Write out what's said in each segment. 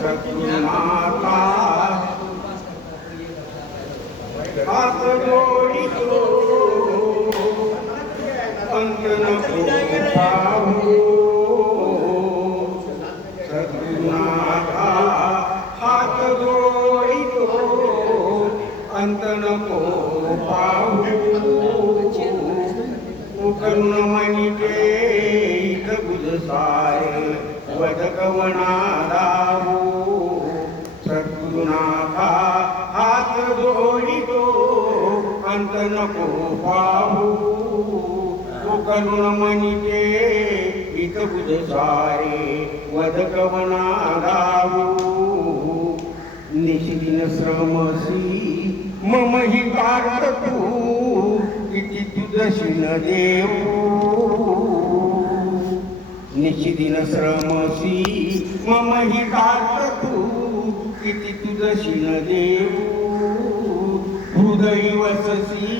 सद्गुरुनाथा हात जोडितो अंत नको पाहू सद्गुरुनाथा हात जोडितो अंत नको पाहू करुण मनिके इथ बुधसारे वदकवना दाऊ सद्गुरुनाथा हात जोडितो अंत नको पाहू करुण मनिके इथ बुधसारे वदकवना दाऊ निशिदिन श्रमसी मम हि कारत तू किती तुझशीन देऊ निशिदिन श्रमसी मम हि कारत तू किती तुझशीन देऊ हृदय वससी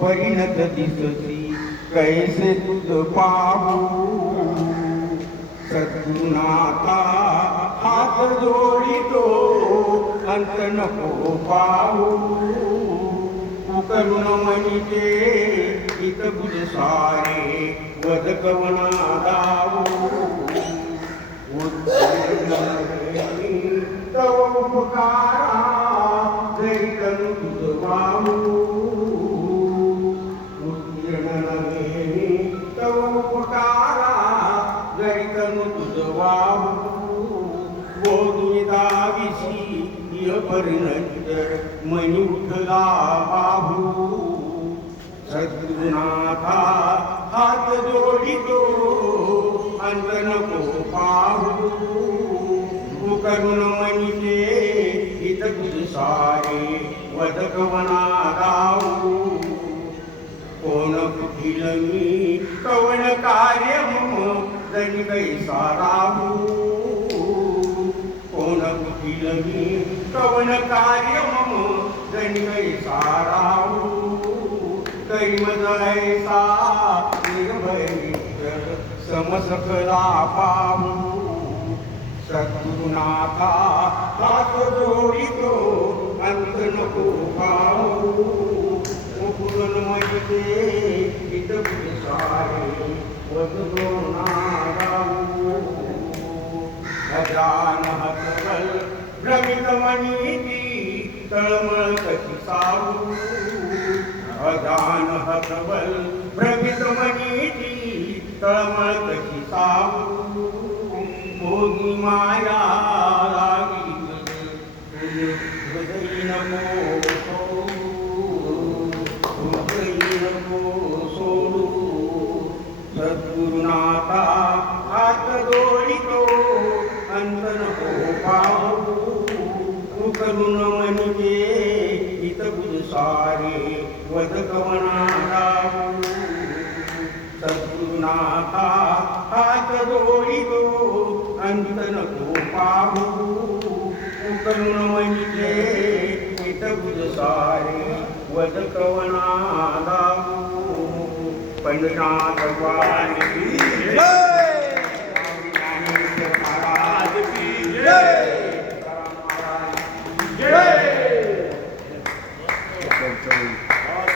परिणत दिससी कैसे तुझ पाहू सद्गुरुनाथा हात जोडितो अंत नको पाहू करुण मनिके इथ बुधसारे वदकवना दाऊ तव उपकारा जैतन तुझ वाहू तव उपकारा जैतन तुझ वाहू बोधुदाविसी परिणतर मनी उठला बाहू सद्गुरुनाथा हात जोडितो अंत नको पाहू करुण मनिके इथ बुधसारे वदकवना दाऊ कोण कुठील मी कवन कार्य मम जनी कैसा राहू कोण कुठील मी कवन कार्य मम जनी कैसा राहू कैमज ऐसा निर्भय समसकला पाहू सद्गुरुनाथा हात जोडितो अंत नको पाहू मुकुलन मयते इथ बुधसारे वदकवना दाऊ अजान हतबल भ्रमित मनीती तळमळ कशी सावू अजान हतबल भ्रमित मनीती तळमळ कशी सावू भोगी माया लागी हृदय नको सोडू सद्गुरुनाथा हात जोडितो अंत नको पाहू करुण मनिके इथ बुधसारे वदकवना दाऊ सद्गुरुनाथा हात जोडितो अंत नको पाहू करुण मनिके इथ बुधसारे वदकवना दाऊ पंढरीनाथ भगवान की जय।